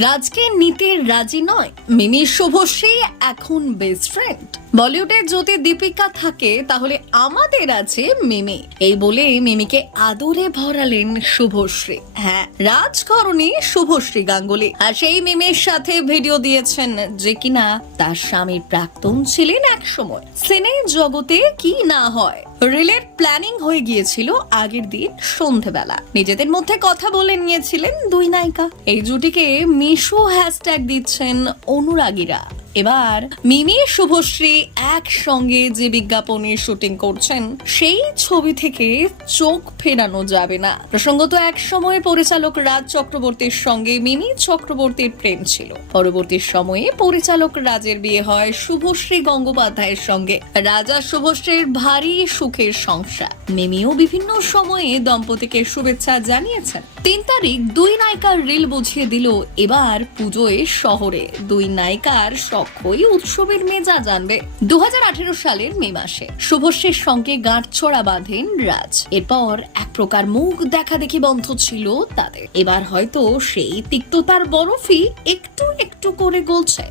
রাজকে নিতে রাজি নয়। মিমি শুভশ্রী এখন বেস্ট ফ্রেন্ড বলিউডের যদি দীপিকা থাকে, তাহলে আমাদের আছে মিমি। এই বলে মিমিকে আদরে ভরালেন শুভশ্রী। হ্যাঁ রাজকরণী শুভশ্রী গাঙ্গুলি। আর সেই মিমির সাথে ভিডিও দিয়েছেন যে কিনা তার স্বামীর প্রাক্তন ছিলেন এক সময় সিনে জগতে কি না হয়। রিলের প্ল্যানিং হয়ে গিয়েছিল আগের দিন সন্ধেবেলা। নিজেদের মধ্যে কথা বলে নিয়েছিলেন দুই নায়িকা। এই জুটিকে মিশু হ্যাশট্যাগ দিচ্ছেন অনুরাগীরা। এবার মিমি শুভশ্রী একসঙ্গে যে বিজ্ঞাপনের শুটিং করছেন, সেই ছবি থেকে চোখ ফেরানো যাবে না। প্রসঙ্গত এক সময় পরিচালক রাজ চক্রবর্তীর সঙ্গে মিমি চক্রবর্তীর প্রেম ছিল। পরবর্তী সময়ে পরিচালক রাজের বিয়ে হয় শুভশ্রী গঙ্গোপাধ্যায়ের সঙ্গে। রাজা শুভশ্রীর ভারী সুখের সংসার। মিমিও বিভিন্ন সময়ে দম্পতিকে শুভেচ্ছা জানিয়েছেন। তিন তারিখ দুই নায়িকার রিল বুঝিয়ে দিল, এবার পুজোয় শহরে। দুই নায়িকার সক্ষই উৎসবের মেজা জানবে। দু হাজার আঠেরো সালের মে মাসে শুভশ্রীর সঙ্গে গাঁটছড়া বাঁধেন রাজ। এরপর এক প্রকার মুখ দেখা দেখি বন্ধ ছিল তাদের। এবার হয়তো সেই তিক্ততার বরফই একটু একটু করে গলছে।